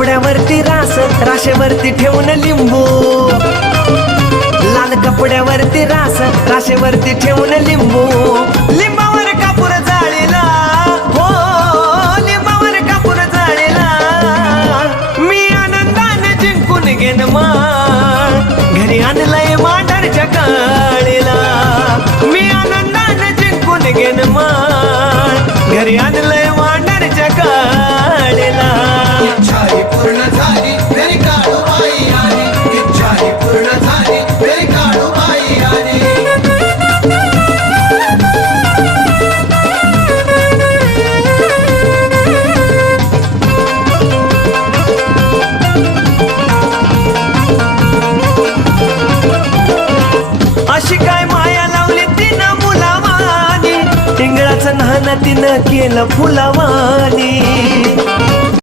कपड्यावरती रास, राशेवरती ठेवून लिंबू. लाल कपड्यावरती रास, राशेवरती ठेवून लिंबू. लिंबावर कापूर जाळीला, हो लिंबावर कापूर जाळीला. मी आनंदाने जिंकून घेन मान, घरी आणलंय मांढरच्या काळीला. मी आनंदाने जिंकून घेन मान, घरी आणलंय मांढरच्या काळीला. इच्छाही पूर्ण झाली तरी काळूबाई आली, इच्छाही पूर्ण झाली तरी काळूबाई आली. अशी काय माया लावली तिनं मुलावानी, इंगळाचं न्हाण तिनं केलं फुलावानी.